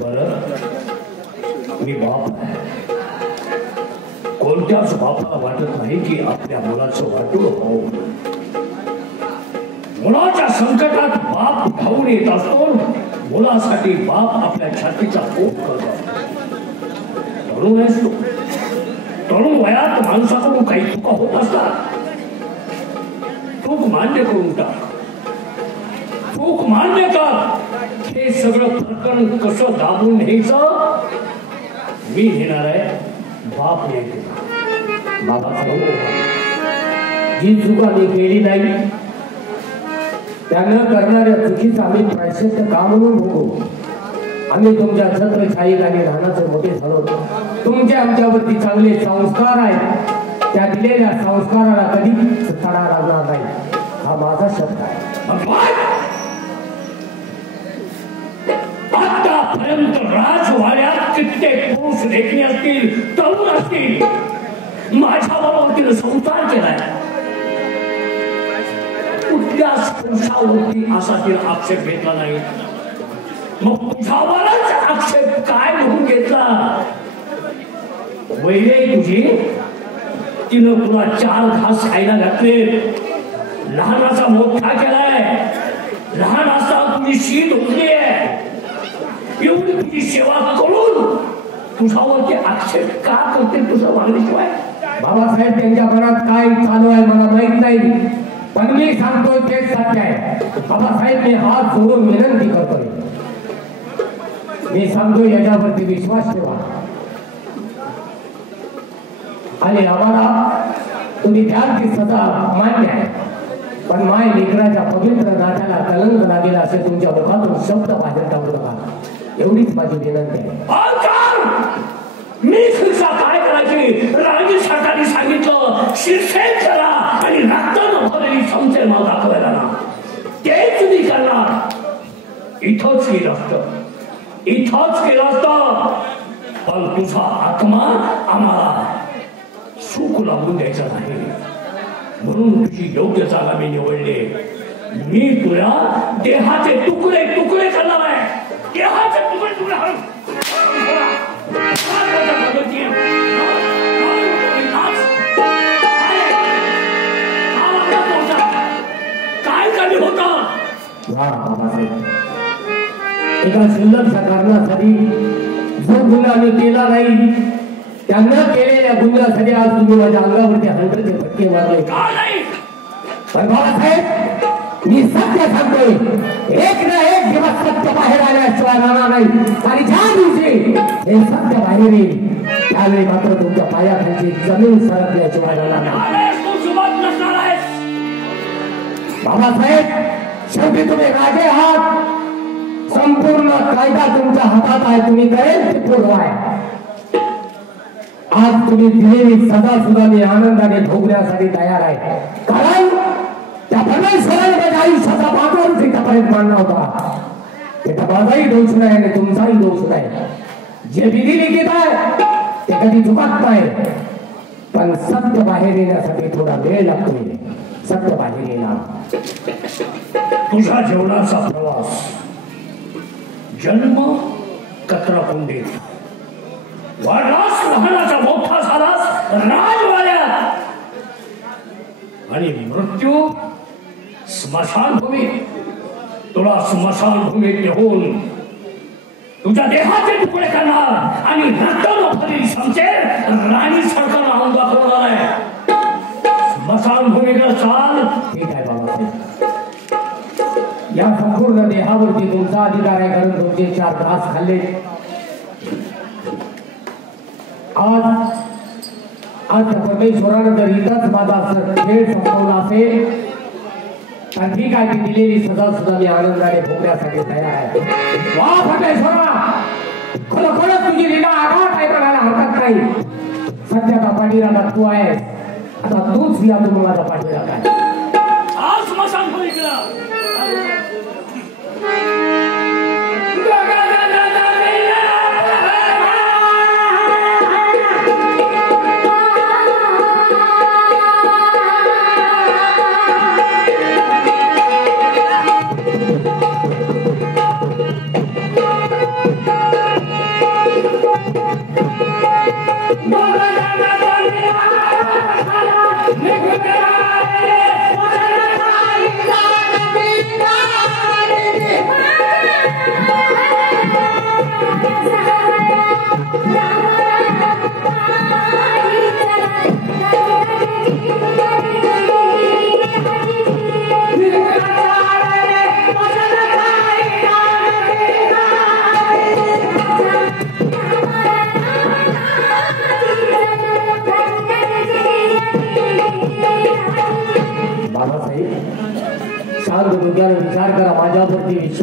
बरं, मी बाप आहे. कोणत्याच बापाला वाटत नाही की आपल्या मुलाचं वाटोळ व्हावं. मुलाच्या संकटात बाप धावून येत असतो. मुलासाठी बाप आपल्या छातीचा पोट करतो. तरुण असतो, तरुण वयात माणसाकडून काही चुका होत असतात. चूक मान्य करून टाक, चूक मान्य कर. हे सगळं प्रकरण कसं दाबून घ्यायचं मी घेणार आहे. बाप नाही केला. बाबा जी चुका मी केली नाही त्यानं करणाऱ्या चुकीचं आम्ही प्रायश्चित्त का म्हणून बघू. आम्ही तुमच्या छत्रछाईत आणि राहण्याचे मोठे झालो. तुमचे आमच्यावरती चांगले संस्कार आहेत. त्या दिलेल्या संस्काराला कधी तडा लागणार नाही. हा माझा शब्द आहे. आतापर्यंत राजवाड्यात कित्येक पुरुष देखणे असतील, तरुण असतील, माझ्याबरोबर तिने संसार केलाय. कुठल्याच पुरुषावरती असा तिने आक्षेप घेतला नाही. मग तुझ्यावरच आक्षेप काय म्हणून घेतला? वैरे तुझी तिनं तुला 4 घास खायला घातले, लहानाचा मोठा केलाय, लहान असताना तुझी शीत होती आहे. एवढी तुझी सेवा करून तुझ्यावरती आक्षेप का करते तुझं वागण्याशिवाय? बाबासाहेब त्यांच्या मनात काय चालू आहे मला माहित नाही, पण मी सांगतोय तेच सत्य आहे. बाबासाहेब मी हात जोडून विनंती करतोय. मी सांगतोय याच्यावरती विश्वास ठेवा आणि आम्हाला तुम्ही द्याल ती सजा मान्य आहे. पण माय लेकराच्या पवित्र नात्याला कलंक लागेल असे तुमच्या मुखातून शब्द बाहेर काढू नका. एवढीच माझी विनंती आहे. मी शिक्षा काय करायची? राणी सरकारने सांगितलं शिरसेल करा आणि रक्तानं भरलेली संशय मला दाखवायला ना, तेच मी करणार. इथंच केलं असतं, इथंच केलं असतं. पण तुझा आत्मा आम्हाला सुख लागून द्यायचा नाही, म्हणून तुझी योग्य जागा मी निवडली. मी तुला देहाचे तुकडे तुकडे करणार आहे. देहाचे तुकडे तुकडे काय कमी होता? एका शिल्लकच्या कारणासाठी जो गुन्हा मी केला नाही त्यांना केलेल्या गुन्ह्यासाठी आज तुम्ही माझ्या अंगावरती हंड्रेडचे फटके मारले का नाही? पण बाबासाहेब मी सत्य सांगतोय, एक ना एक दिवस सत्य बाहेर आल्याशिवाय राहणार नाही. आणि ज्या दिवशी हे सत्य बाहेर येईल त्यावेळी मात्र तुमच्या पायाखालची जमीन सरकल्याशिवाय राहणार नाही. बाबासाहेब शेवटी तुम्ही राजे आहात. संपूर्ण कायदा तुमच्या हातात आहे. तुम्ही करेल ते पूर्ण आहे. आज तुम्ही दिलेली सजा सुद्धा मी आनंदाने भोगण्यासाठी तयार आहे. कारण त्या परमेश्वराने माझ्या आयुष्याचा बाजारूच इथपर्यंत मांडला होता. त्याचा माझाही दोष नाही आणि तुमचाही दोष नाही. जे विधी लिखित आहे ते कधी चुकत नाही. पण सत्य बाहेर येण्यासाठी थोडा वेळ लागतोय. सत्य बाहेर येणार. तुझा जेवणाचा प्रवास जन्म कचराकुंडीत, वाढलास लहानाचा मोठा झालास राजवाड्यात, आणि मृत्यू स्मशानभूमीत. तुला स्मशानभूमीत नेऊन तुझ्या देहाचे तुकडे करणार आणि रक्तानं भरलेली शमशेर राणी सरकारला आणून दाखवणार आहे. स्मशानभूमीकडे चाल. ठीक आहे बाबासाहेब, या संपूर्ण देहावरती तुमचा अधिकार आहे. कारण तुमचे 4 घास खाल्ले. आज परमेश्वरानं जर इथंच माझा खेळ संपवला असेल तर ठीक आहे. ती दिलेली सजा सुद्धा मी आनंदाने भोगण्यासाठी तयार आहे. वा परमेश्वरा, खरोखरच तुझी लीला आघात आहे म्हणायला हरकत नाही. सध्याचा पाठीराखा तू आहेस. आता तूच या तुम्हाला पाठीराखा आहे. आज स्मशानभूमीकडे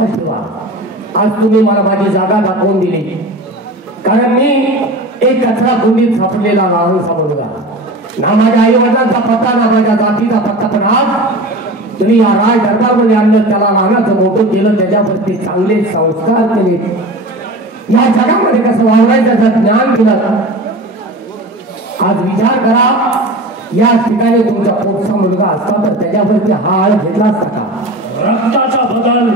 विश्वास ठेवा. आज तुम्ही मला माझी जागा दाखवून दिली, कारण मी एक कचरा कुंडीत सापडलेला लहानसा मुलगा, ना माझ्या आई वडिलांचा पत्ता ना माझ्या जातीचा पत्ता, पण आज तुम्ही या राज दरबारमध्ये आणलं, त्याला लहानाचं मोठं केलं, त्याच्यावरती चांगले संस्कार केले, या जगामध्ये कसं वावरायचं ज्ञान दिलं. आज विचार करा, या ठिकाणी तुमचा पोटचा मुलगा असता तर त्याच्यावरती हा आळ घेतला असता का? रक्ताचा बदल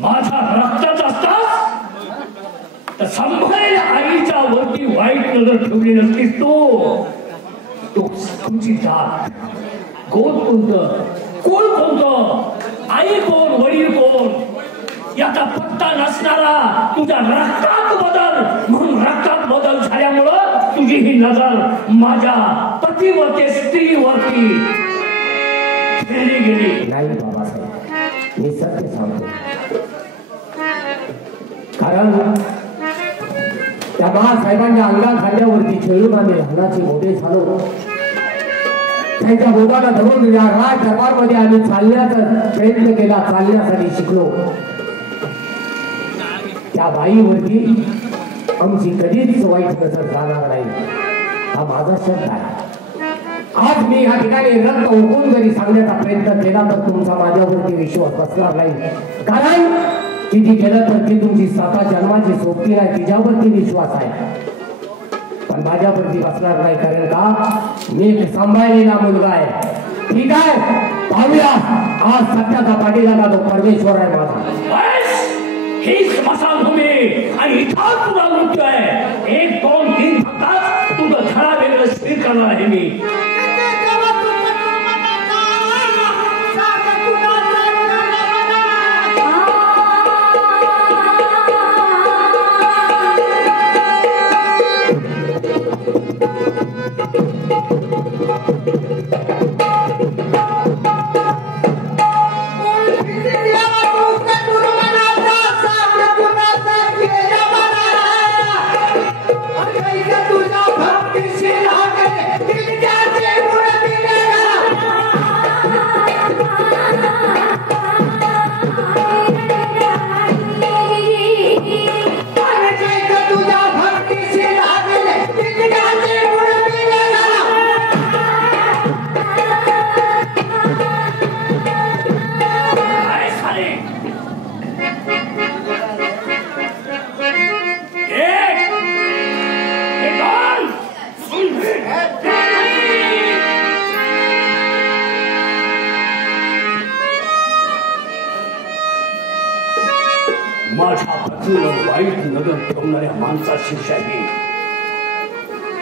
माझा रक्ताचा असतास तर संभाळलेल्या आईच्या वरती वाईट नजर ठेवली नसतीस. तुमची जात, गोद कोणतं, कुळ कोणतं, आई कोण, वडील कोण याचा पत्ता नसणारा तुझ्या रक्तात बदल, म्हणून रक्तात बदल झाल्यामुळं तुझी ही नजर माझ्या पतीवरती, स्त्रीवरती फिरली गेली. नाही बाबासाहेब, मी सत्य सांगतो, कारण त्या बाळासाहेबांच्या अंगा खांद्यावरती खेळून आम्ही लहानाचे मोठे झालो. त्यांच्या बोटाला धरून या राज दरबारमध्ये आम्ही चालण्याचा प्रयत्न केला, चालण्यासाठी शिकलो. त्या बाईवरती आमची कधीच वाईट नजर जाणार नाही, हा माझा शब्द आहे. आज मी या ठिकाणी रक्त ओळखून जरी सांगण्याचा प्रयत्न केला तर तुमचा माझ्यावरती विश्वास बसणार नाही, कारण किती केलं तर ती तुमची स्वतः जन्माची सोबती नाही, तिच्यावरती विश्वास आहे, पण माझ्यावरती बसणार नाही. कारण का, मी एक सांभाळलेला मुलगा आहे. ठीक आहे, पाहूया आज सत्याचा पाठीला तो परमेश्वर आहे माझा. ही स्मशानभूमी आणि इथं तुझा मृत्यू आहे. 1, 2, 3 फक्त तुझं खरा वेगळं स्थिर करणार आहे मी. माझ्या पत्नीवर वाईट नजर ठेवणाऱ्या माणसाची शाही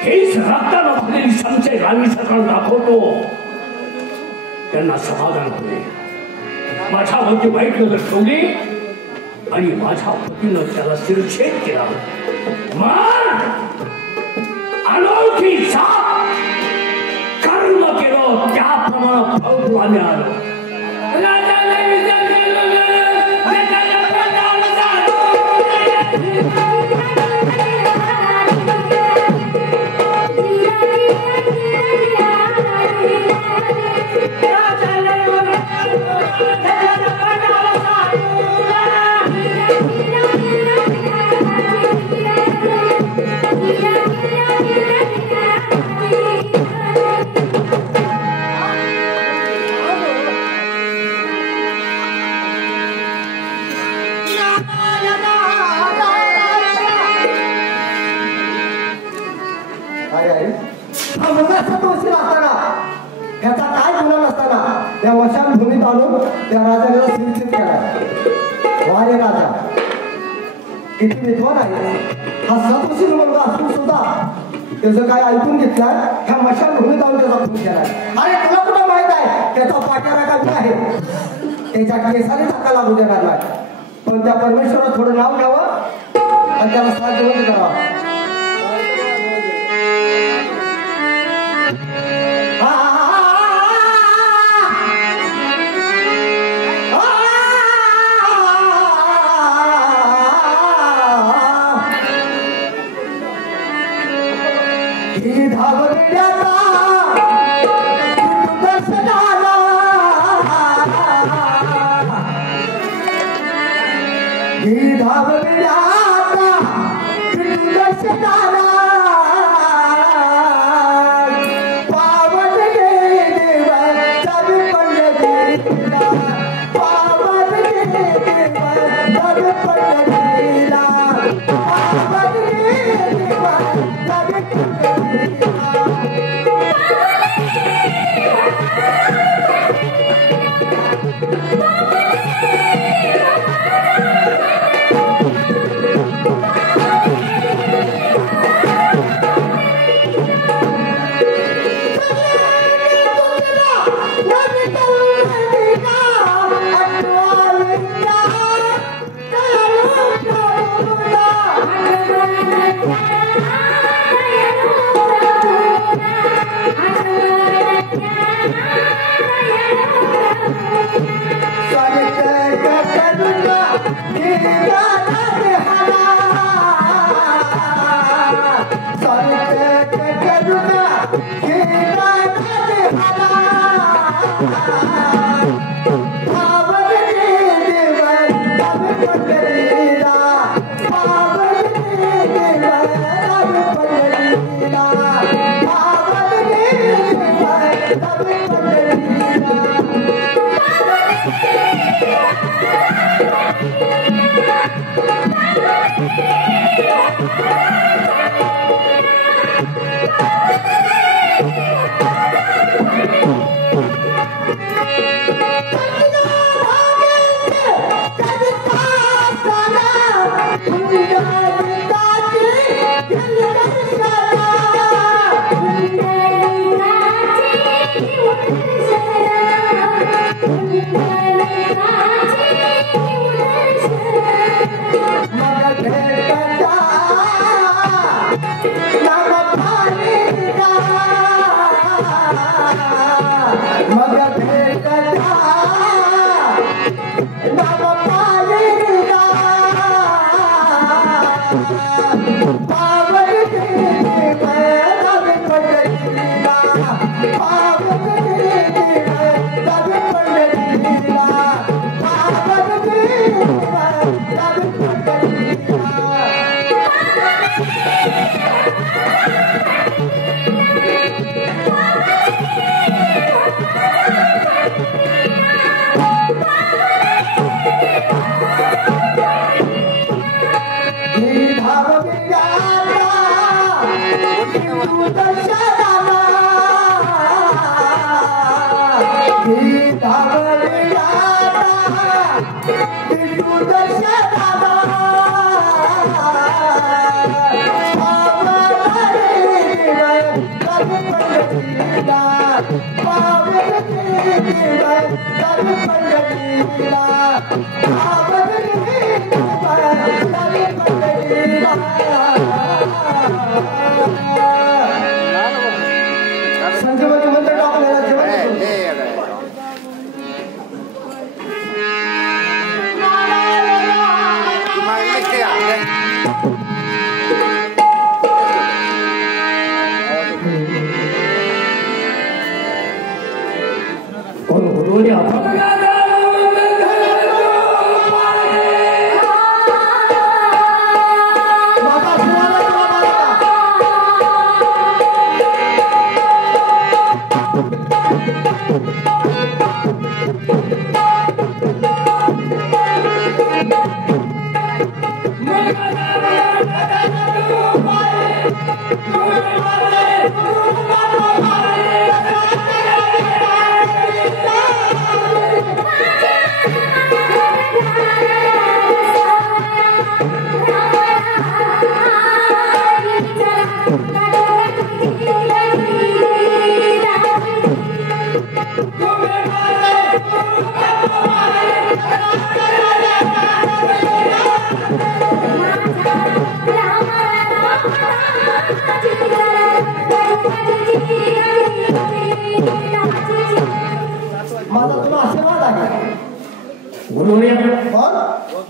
हेच रक्ताला भरलेली संशय गावी सकाळ दाखवतो, त्यांना समाधान होते. माझ्यावरती वाईट नजर ठेवली आणि माझ्या पतीनं त्याला शिरछेद केला. अनोळखी साप कर्म केलं, त्याप्रमाणे फळ आम्ही आलो. त्याचा काय गुन्हा नसताना त्या वशाभूमीत आणून त्या राजाला शिरछेद केला. वारे राजा किती विद्वान आहे, हा सतशील मुलगा असून सुद्धा त्याचं काय ऐकून घेतलं, ह्या मशाभूमीत आणून त्याचा खून केला. अरे तुला कुठं माहित आहे त्याचा पाट्याला काय आहे, त्याच्या केसाने धक्का लागू देणार नाही, पण त्या परमेश्वराला थोडं नाव घ्यावं आणि त्याला साथ जेवण करावं.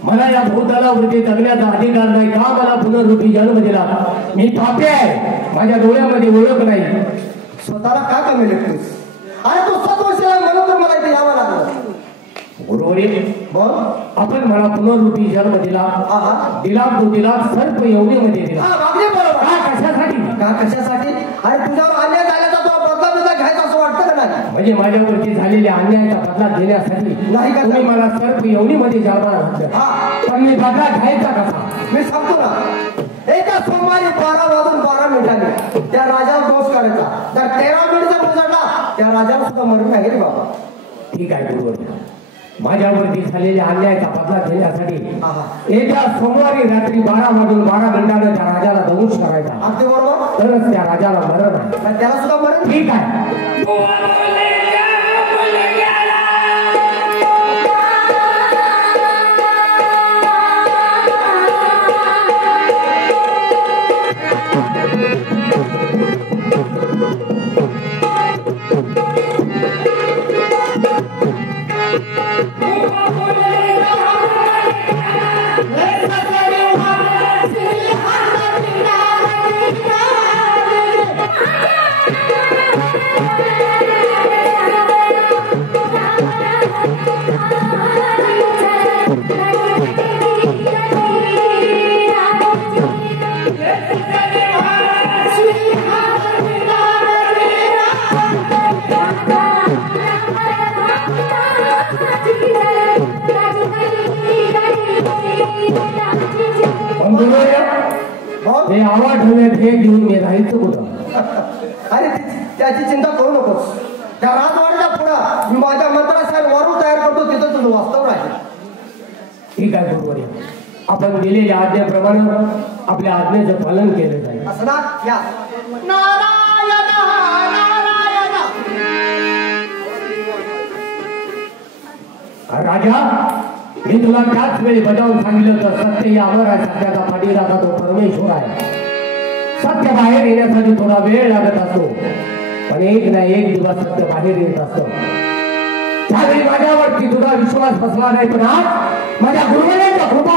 मला या भूताला वृत्ती जगण्याचा अधिकार नाही का? मला पुनर्रूपी जन्म दिला. मी पापी आहे, माझ्या डोळ्यामध्ये ओळख नाही. स्वतःला का कमी लेखतोस? अरे तू 7 वर्षाला म्हणून तर मला इथे यावं लागलं. गुरुवरी बोल. आपण मला पुनर्रूपी जन्म दिला तो दिला सर्प योनीमध्ये दिला. अगदी बरोबर. का कशासाठी? का कशासाठी? अरे तुझ्यावर अन्याय झाल्याचा तो बदला घ्यायचा असं वाटतं का नाही? म्हणजे माझ्यावरती झालेल्या अन्यायाचा बदला घेण्यासाठी नाही का? तुम्ही मला सर्प योनीमध्ये जन्माला घातलं. पण मी बदला घ्यायचा कसा? मी सांगतो ना. एका सोमवारी 12:12 त्या राजाला दोष करायचा. तर 13 मिनिट जर उजडला त्या राजाला सुद्धा मरण नाही रे बाबा. ठीक आहे गुरुवरी, माझ्यावरती झालेल्या अन्यायाचा बदला घेण्यासाठी येत्या सोमवारी रात्री 12:12 त्या राजाला दंश करायचा. अगदी बरोबर. तरच त्या राजाला मरण आहे. त्याला सुद्धा मरण. ठीक आहे. हे आवाज ठेवण्यात हे घेऊन मी राहायचं कुठं? अरे त्याची चिंता करू नकोस. त्या राजवाड्याच्या पुढं मी माझ्या मंत्रासाहेब वरून तयार करतो, तिथं तुझं वास्तव राहील. ठीक आहे गुरुवारी, आपण दिलेल्या आज्ञेप्रमाणे आपल्या आज्ञेचं पालन केलं जाईल. असं ना. या नारायण नारायण. राजा, मी तुला त्याच वेळी बजावून सांगितलं तर सत्य हे अमर आहे. सत्याचा पाठीराखा तो परमेश्वर आहे. सत्य बाहेर येण्यासाठी थोडा वेळ लागत असतो, पण एक ना एक दिवस सत्य बाहेर येत असतं. त्यावेळी माझ्यावरती तुझा विश्वास बसला नाही, पण आज माझ्या गुरुवाऱ्यांच्या कृपा